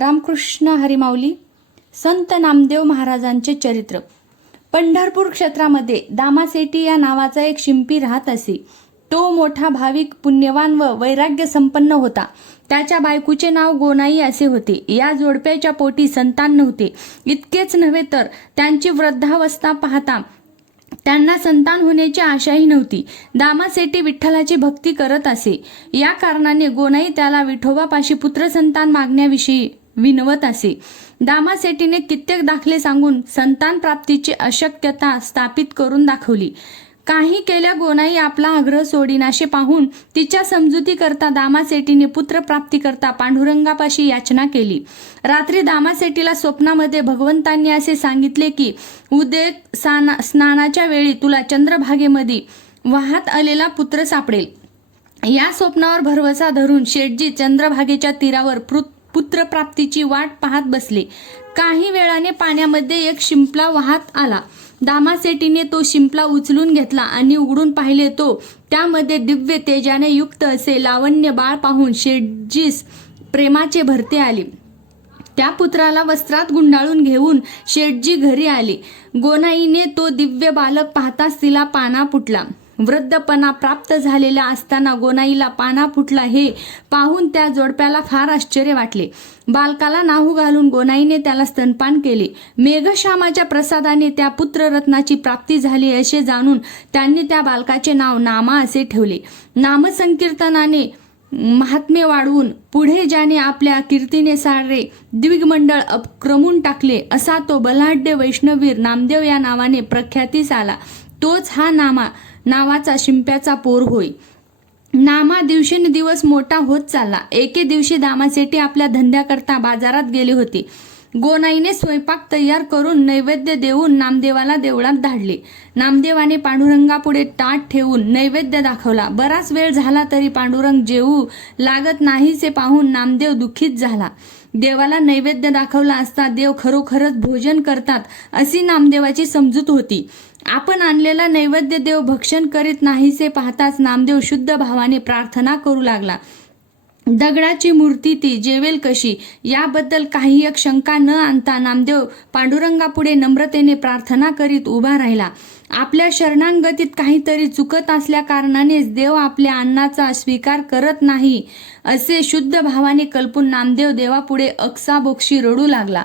रामकृष्ण हरिमाऊली संत नामदेव महाराजांचे चरित्र। पंढरपूर क्षेत्रामध्ये दामासेठी या नावाचा एक शिंपी राहत असे। तो मोठा भाविक, पुण्यवान व वैराग्य संपन्न होता। त्याच्या बायकोचे नाव गोनाई असे होते। या जोडप्याच्या पोटी संतान नव्हते। इतकेच नव्हे तर त्यांची वृद्धावस्था पाहता त्यांना संतान होण्याची आशाही नव्हती। दामासेठी विठ्ठलाची भक्ती करत असे। या कारणाने गोनाई त्याला विठोबापाशी पुत्रसंतान मागण्याविषयी विनवत असे। दामासेठीने कित्येक दाखले सांगून संतान प्राप्तीची अशक्यता स्थापित करून दाखवली। काही केल्या गोनाई आपला आग्रह सोडीनाशे पाहून तिच्या समजुती करता दामासेठीने पुत्रप्राप्ती करता पांडुरंगापाशी याचना केली। रात्री दामासेठीला स्वप्नामध्ये भगवंतांनी असे सांगितले की उदय स्नानाच्या वेळी तुला चंद्रभागेमध्ये वाहत आलेला पुत्र सापडेल। या स्वप्नावर भरवसा धरून शेठजी चंद्रभागेच्या तीरावर पुत्रप्राप्तीची वाट पाहत बसले। काही वेळाने पाण्यामध्ये एक शिंपला वाहत आला। दामासेठीने तो शिंपला उचलून घेतला आणि उघडून पाहिले तो त्यामध्ये दिव्य तेजाने युक्त असे लावण्य बाळ पाहून शेठजीस प्रेमाचे भरते आले। त्या पुत्राला वस्त्रात गुंडाळून घेऊन शेठजी घरी आले। गोनाईने तो दिव्य बालक पाहताच तिला पाना फुटला। वृद्धपणा प्राप्त झालेला असताना गोनाईला पाना फुटला हे पाहून त्या जोडप्याला फार आश्चर्य वाटले। बालकाला नाहू घालून गोनाईने त्याला स्तनपान केले। मेघश्यामाच्या प्रसादाने त्या पुत्ररत्नाची प्राप्ती झाली असे जाणून त्यांनी त्या बालकाचे नाव नामा असे ठेवले। नामसंकीर्तनाने महात्म्य वाढवून पुढे ज्याने आपल्या कीर्तीने सारे द्विगमंडळ अपक्रमून टाकले असा तो बलाढ्य वैष्णववीर नामदेव या नावाने प्रख्यातीस आला। तोच हा नावाचा शिंप्याचा पोर होय। नामा दिवसेंदिवस मोठा होत चालला। एके दिवशी दामासेठी आपल्या धंद्याकरता बाजारात गेले होते। गोनाईने स्वयंपाक तयार करून नैवेद्य देऊन नामदेवाला देवळात धाडले। नामदेवाने पांडुरंगापुढे ताट ठेवून नैवेद्य दाखवला। बराच वेळ झाला तरी पांडुरंग जेवू लागत नाहीसे पाहून नामदेव दुःखित झाला। देवाला नैवेद्य दाखवला असता देव खरोखरच भोजन करतात अशी नामदेवाची समजूत होती। आपण आणलेला नैवेद्य देव भक्षण करीत नाहीसे पाहताच नामदेव शुद्ध भावाने प्रार्थना करू लागला। दगडाची मूर्ती ती जेवेल कशी याबद्दल काही एक शंका न आणता नामदेव पांडुरंगापुढे नम्रतेने प्रार्थना करीत उभा राहिला। आपल्या शरणांगतीत काहीतरी चुकत असल्या कारणानेच देव आपल्या अन्नाचा स्वीकार करत नाही असे शुद्ध भावाने कल्पून नामदेव देवापुढे अक्साबोक्षी रडू लागला।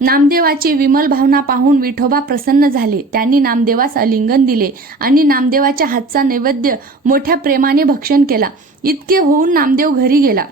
नामदेवाची विमल भावना पाहून विठोबा प्रसन्न झाले। त्यांनी नामदेवास आलिंगन दिले आणि नामदेवाच्या हातचा नैवेद्य मोठ्या प्रेमाने भक्षण केला। इतके होऊन नामदेव घरी गेला।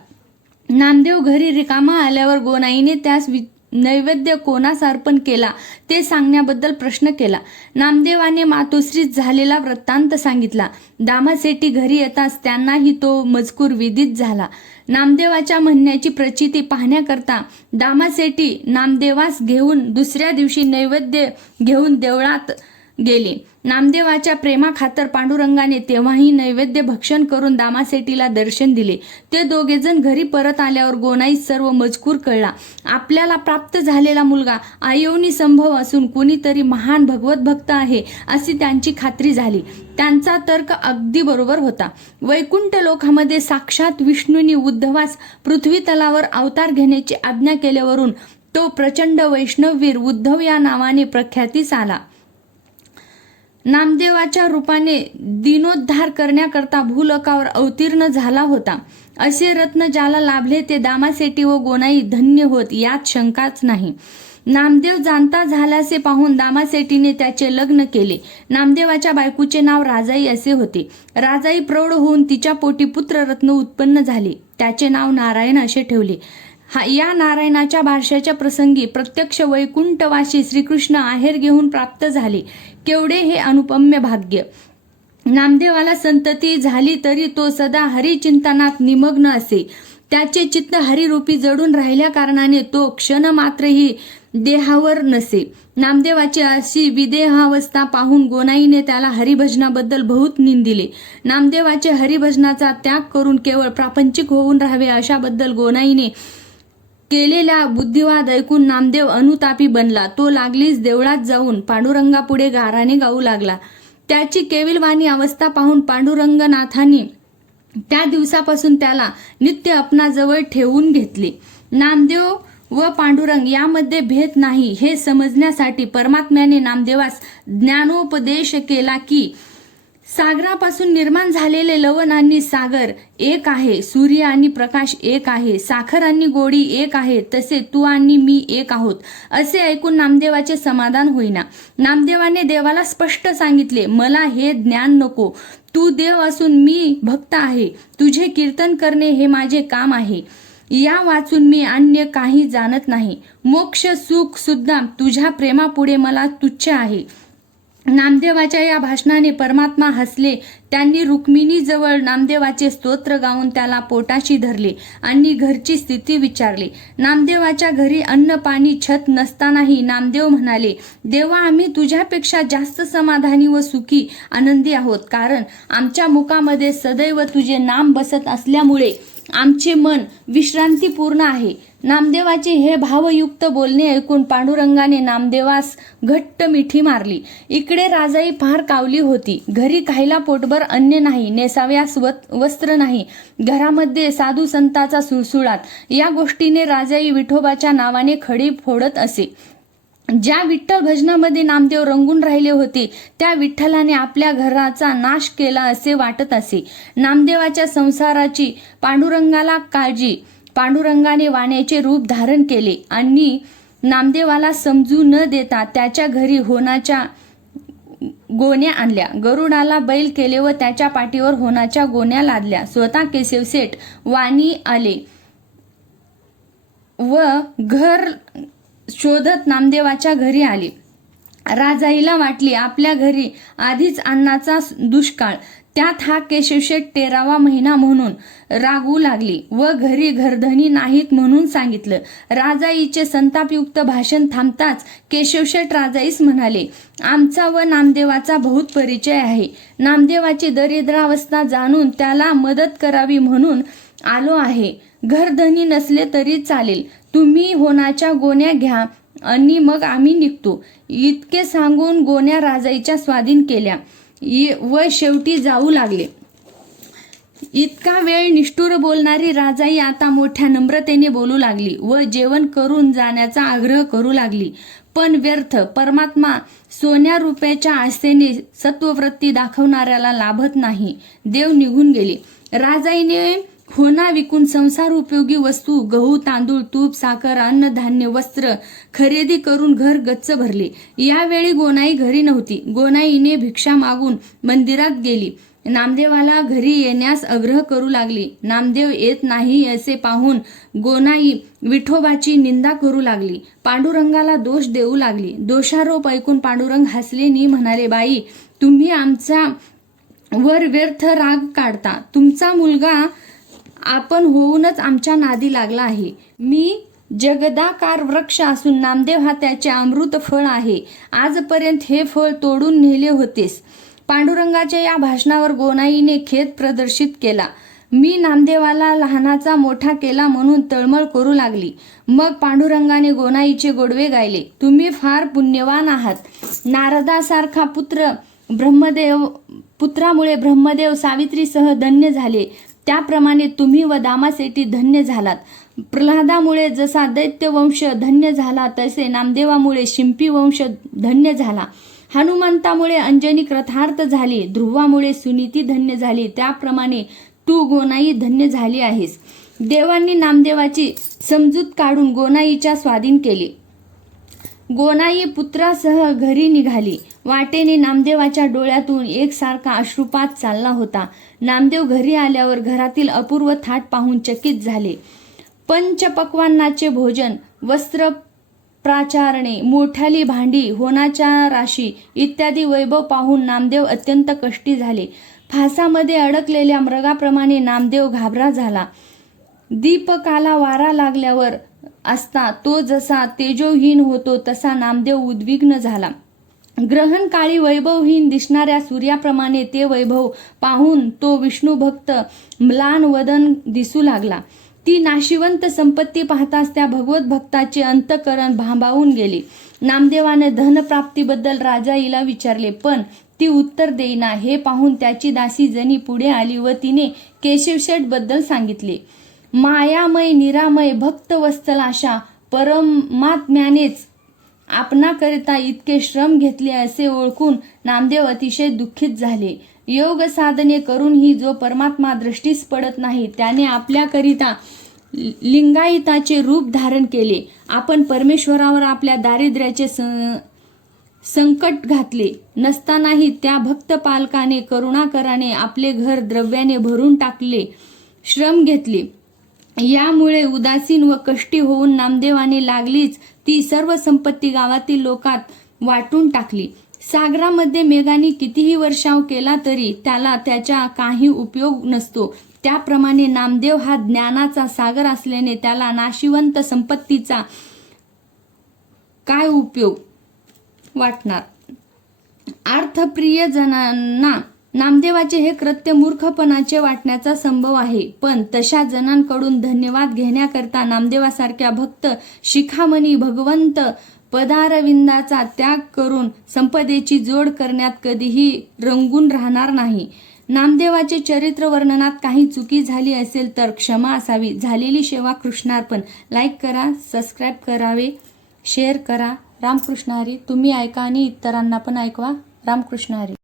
नामदेव घरी रिकामा आल्यावर गोनाईने त्यास नैवेद्य कोणास अर्पण केला ते सांगण्याबद्दल प्रश्न केला। नामदेवाने मातोश्रीस झालेला वृत्तांत सांगितला। दामासेठी घरी येताच त्यांनाही तो मजकूर विदित झाला। नामदेवाच्या म्हणण्याची प्रचिती पाहण्याकरता दामासेठी नामदेवास घेऊन दुसऱ्या दिवशी नैवेद्य घेऊन देवळात गेले। नामदेवाच्या प्रेमाखातर पांडुरंगाने तेव्हाही नैवेद्य भक्षण करून दामासेठीला दर्शन दिले। ते दोघेजण घरी परत आल्यावर गोनाई सर्व मजकूर कळला। आपल्याला प्राप्त झालेला मुलगा आयोनी संभव असून कुणीतरी महान भगवत भक्त आहे अशी त्यांची खात्री झाली। त्यांचा तर्क अगदी बरोबर होता। वैकुंठ लोकामध्ये साक्षात विष्णूंनी उद्धवास पृथ्वी तलावर अवतार घेण्याची आज्ञा केल्यावरून तो प्रचंड वैष्णववीर उद्धव या नावाने प्रख्यातीस आला। नामदेवाच्या रूपाने दिनोद्धार करण्याकरता भूलोकावर अवतीर्ण झाला होता। असे रत्न ज्याला लाभले ते दामासेठी व गोनाई धन्य होत यात शंकाच नाही। नामदेव जाणता झाल्याचे पाहून दामासेठीने त्याचे लग्न केले। नामदेवाच्या बायकोचे नाव राजाई असे होते। राजाई प्रौढ होऊन तिच्या पोटी पुत्ररत्न उत्पन्न झाले। त्याचे नाव नारायण असे ठेवले। या नारायणाच्या बारशाच्या प्रसंगी प्रत्यक्ष वैकुंठवासी श्रीकृष्ण आहेर घेऊन प्राप्त झाले। केवढे हे अनुपम्य भाग्य! नामदेवाला संतती झाली तरी तो सदा हरिचिंतनात निमग्न असे। त्याचे चित्त हरिरूपी जडून राहिल्या कारणाने तो क्षण मात्रही देहावर नसे। नामदेवाची अशी विदेहावस्था पाहून गोनाईने त्याला हरिभजनाबद्दल बहुत निंदिले। नामदेवाचे हरिभजनाचा त्याग करून केवळ प्रापंचिक होऊन राहावे अशाबद्दल गोनाईने केलेला बुद्धिवाद ऐकून नामदेव अनुतापी बनला। तो लागलीच देवळात जाऊन पांडुरंगापुढे गाराने गाऊ लागला। त्याची केविलवाणी अवस्था पाहून पांडुरंगनाथांनी त्या दिवसापासून त्याला नित्य आपणाजवळ ठेवून घेतले। नामदेव व पांडुरंग यामध्ये भेद नाही हे समजण्यासाठी परमात्म्याने नामदेवास ज्ञानोपदेश केला की सागरापासून निर्माण झालेले लवण आणि सागर एक आहे, सूर्य आणि प्रकाश एक आहे, साखर आणि गोडी एक आहे, तसे तू आणि मी एक आहोत. असे ऐकून नामदेवाचे समाधान होईना. नामदेवाने देवाला स्पष्ट सांगितले, मला हे ज्ञान नको. तू देव असून मी भक्त आहे. तुझे कीर्तन करणे हे माझे काम आहे. या वाचून मी अन्य काही जाणत नाही. मोक्ष सुख सुद्धा तुझ्या प्रेमापुढे मला तुच्छ आहे. नामदेवाच्या या भाषणाने परमात्मा हसले. त्यांनी रुक्मिणीजवळ नामदेवाचे स्तोत्र गाऊन त्याला पोटाशी धरले आणि घरची स्थिती विचारली. नामदेवाच्या घरी अन्न पाणी छत नसतानाही नामदेव म्हणाले, देवा आम्ही तुझ्यापेक्षा जास्त समाधानी व सुखी आनंदी आहोत, कारण आमच्या मुखामध्ये सदैव तुझे नाम बसत असल्यामुळे आमचे मन विश्रांतीपूर्ण आहे. नामदेवाचे हे भावयुक्त बोलणे ऐकून पांडुरंगाने नामदेवास घट्ट मिठी मारली. इकडे राजाई फार कावली होती. घरी खायला पोटभर अन्न नाही, नेसाव्यास वस्त्र नाही, घरामध्ये साधू संताचा सुळसुळाट. या गोष्टीने राजाई विठोबाच्या नावाने खडी फोडत असे. ज्या विठ्ठल भजनामध्ये नामदेव रंगून राहिले होते त्या विठ्ठलाने आपल्या घराचा नाश केला असे वाटत असे. नामदेवाच्या संसाराची पांडुरंगाला काळजी. पांडुरंगाने वाण्याचे रूप धारण केले आणि नामदेवाला समजू न देता त्याच्या घरी होनाच्या गोण्या आणल्या. गरुडाला बैल केले व त्याच्या पाठीवर होनाच्या गोण्या लादल्या. स्वतः केशवशेठ वाणी आले व घर शोधत नामदेवाच्या घरी आले. राजाईला वाटली आपल्या घरी आधीच अन्नाचा दुष्काळ, त्यात हा केशवशेठ 13वा महिना म्हणून रागवू लागली व घरी घरधनी नाहीत म्हणून सांगितलं. राजाईचे संतापयुक्त भाषण थांबताच केशवशेठ राजाईस म्हणाले, आमचा व नामदेवाचा बहुत परिचय आहे. नामदेवाची दरिद्रावस्था जाणून त्याला मदत करावी म्हणून आलो आहे. घरधनी नसले तरी चालेल, तुम्ही होनाच्या गोण्या घ्या आणि मग आम्ही निघतो. इतके सांगून गोण्या राजाईच्या स्वाधीन केल्या व शेवटी जाऊ लागले. इतका वेळ निष्ठुर बोलणारी राजाई आता मोठ्या नम्रतेने बोलू लागली व जेवण करून जाण्याचा आग्रह करू लागली. पण व्यर्थ. परमात्मा सोन्या रुपयाच्या आस्थेने सत्ववृत्ती दाखवणाऱ्याला लाभत नाही. देव निघून गेले. राजाईने होना विकून संसार उपयोगी वस्तू गहू तांदूळ तूप साखर अन्नधान्य वस्त्र खरेदी करून घर गच्च भरले. यावेळी गोनाई घरी नव्हती. गोनाईने भिक्षा मागून मंदिरात गेली. नामदेवाला घरी येण्यास आग्रह करू लागली. नामदेव येत नाही असे पाहून गोनाई विठोबाची निंदा करू लागली. पांडुरंगाला दोष देऊ लागली. दोषारोप ऐकून पांडुरंग हसले नि म्हणाले, बाई तुम्ही आमचा वर व्यर्थ राग काढता. तुमचा मुलगा आपण होऊनच आमच्या नादी लागला आहे. मी जगदाकार वृक्ष असून नामदेव हा त्याचे अमृत फळ आहे. आजपर्यंत हे फळ तोडून नेले होतेस. पांडुरंगाच्या या भाषणावर गोनाईने खेद प्रदर्शित केला. मी नामदेवाला लहानाचा मोठा केला म्हणून तळमळ करू लागली. मग पांडुरंगाने गोनाईचे गोडवे गायले. तुम्ही फार पुण्यवान आहात. नारदासारखा पुत्रामुळे ब्रह्मदेव सावित्रीसह धन्य झाले, त्याप्रमाणे तुम्ही व दामासेठी धन्य झालात. प्रल्हादामुळे जसा दैत्यवंश धन्य झाला तसे नामदेवामुळे शिंपी वंश धन्य झाला. हनुमंतामुळे अंजनी कृतार्थ झाली. ध्रुवामुळे सुनीती धन्य झाली. त्याप्रमाणे तू गोनाई धन्य झाली आहेस. देवांनी नामदेवाची समजूत काढून गोनाईच्या स्वाधीन केले. गोनाई पुत्रासह घरी निघाली. वाटेने नामदेवाच्या डोळ्यातून एकसारखा अश्रुपात चालला होता. नामदेव घरी आल्यावर घरातील अपूर्व थाट पाहून चकित झाले. पंचपक्वान्नाचे भोजन, वस्त्र प्राचारणे, मोठाली भांडी, होनाच्या राशी इत्यादी वैभव पाहून नामदेव अत्यंत कष्टी झाले. फासामध्ये अडकलेल्या मृगाप्रमाणे नामदेव घाबरा झाला. दीपकाला वारा लागल्यावर असता तो जसा तेजोहीन होतो तसा नामदेव उद्विग्न झाला. ग्रहणकाळी वैभवहीन दिसणाऱ्या सूर्याप्रमाणे ते वैभव पाहून तो विष्णुभक्त म्लान वदन दिसू लागला. ती नाशिवंत संपत्ती पाहताच त्या भगवत भक्ताचे अंतःकरण भांबावून गेले. नामदेवाने धनप्राप्तीबद्दल राजाईला विचारले, पण ती उत्तर देईना. हे पाहून त्याची दासी जनी पुढे आली व तिने केशवशेठ बद्दल सांगितले. मायामय निरामय भक्त वत्सल अशा परमात्म्यानेच आपणाकरिता इतके श्रम घेतले असे ओळखून नामदेव अतिशय दुःखित झाले. योग साधने करूनही जो परमात्मा दृष्टीस पडत नाही त्याने आपल्याकरिता लिंगायताचे रूप धारण केले. आपण परमेश्वरावर आपल्या दारिद्र्याचे संकट घातले नसतानाही त्या भक्त पालकाने करुणाकराने आपले घर द्रव्याने भरून टाकले, श्रम घेतले. यामुळे उदासीन व कष्टी होऊन नामदेवाने लागलीच ती सर्व संपत्ती गावातील लोकात वाटून टाकली. सागरामध्ये मेघाने कितीही वर्षाव केला तरी त्याला त्याचा काही उपयोग नसतो. त्याप्रमाणे नामदेव हा ज्ञानाचा सागर असल्याने त्याला नाशिवंत संपत्तीचा काय उपयोग वाटणार. अर्थप्रिय जनांना नामदेवाचे हे कृत्य मूर्खपणाचे वाटण्याचा संभव आहे. पण तशा जणांकडून धन्यवाद घेण्याकरता नामदेवासारख्या भक्त शिखामणी भगवंत पदारविंदाचा त्याग करून संपदेची जोड करण्यात कधीही रंगून राहणार नाही. नामदेवाचे चरित्र वर्णनात काही चुकी झाली असेल तर क्षमा असावी. झालेली सेवा कृष्णार्पण. लाईक करा, सबस्क्राईब करावे, शेअर करा. रामकृष्ण हरी. तुम्ही ऐका आणि इतरांना पण ऐकवा. रामकृष्ण हरी.